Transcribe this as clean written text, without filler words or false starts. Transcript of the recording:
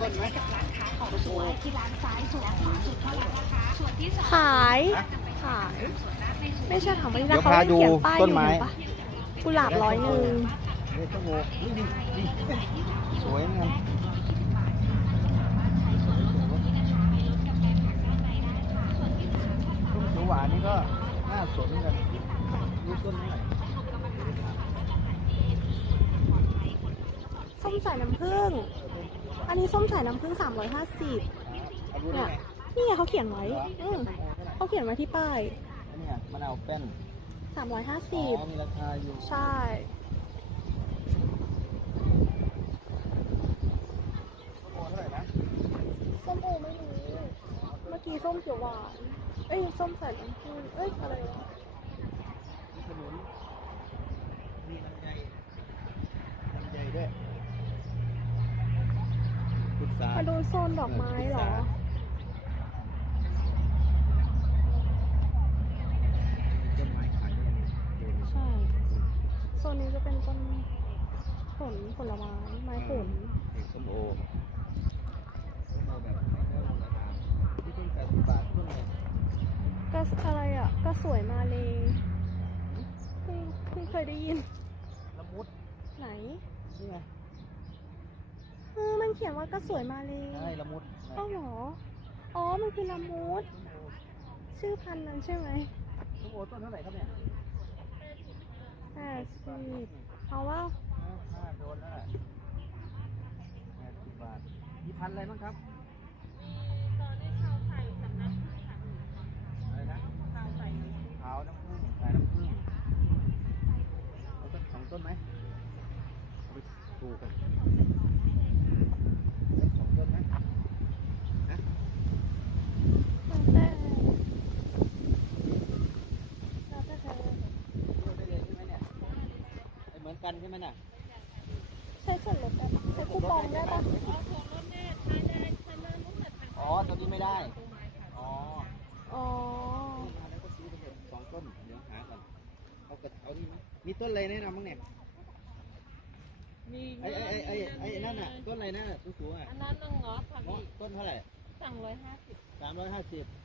ต้นไหมขายไม่ใช่ถามว่าที่ร้านเขาเดี๋ยวพาดูเขียนป้ายอต้นยู่ไม้เห็นปะกุหลาบ100 นี่ต้นโมนี่สวยงามต้นเขียวหวานนี่ก็น่าสนเหมือนกันดูต้นนี้หน่อยส้มสายน้ำผึ้งอันนี้ส้มสายน้ำผึ้ง350เนี่ยนี่ไงเขาเขียนไว้เขาเขียนไว้ที่ป้ายอันนี้มะนาวแป้นอ๋อ 350 มีราคาอยู่ใช่โอ้เท่าไหร่นะส้มโอไม่รู้เมื่อกี้ส้มเขียวหวานเอ้ยส้มสายน้ำผึ้งเอ้ยอะไรวะมีขนุนมีลำไยด้วยพุทรามาดูโซนดอกไม้เหรอต้นไม้ขายด้วยใช่โซนนี้จะเป็นต้นผลไม้ไม้ผลส้มโอแบบที่ต้น80 บาทต้นเลยก็อะไรอ่ะก็สวยมาเลยเพิ่งเคยได้ยินละมุดไหนนี่ไงมันเขียนว่าก็สวยมาเลยใช่ละมุดเอ้าเหรออ๋อมันคือละมุดชื่อพันธุ์นั้นใช่ไหมส้มโอต้นเท่าไหร่ครับเนี่ย 80เอาว่าโดนแล้วแหละ80 บาทมีพันธุ์อะไรบ้างครับอะไรนะขาวน้ำผึ้งสายน้ำผึ้งเอาสัก2 ต้นไหมเอาไปปลูกกัน2 ต้นไหมนะแล้วแต่เธอปลูกได้เลยใช่ไหมเนี่ยเหมือนกันใช่ไหมน่ะใช้ส่วนลดได้ปะใช้คูปองได้ปะอ๋อตัวนี้ไม่ได้อ๋ออ๋อมาแล้วก็ซื้อไปเลย2 ต้นเดี๋ยวหาก่อนเอานี่ไหมมีต้นอะไรแนะนำบ้างเนี่ยไอ้นั่นน่ะต้นอะไรนั่นน่ะสูงๆอ่ะอันนั้นน้องงอค่ะเงาะพี่ต้นเท่าไหร่สั่ง150 350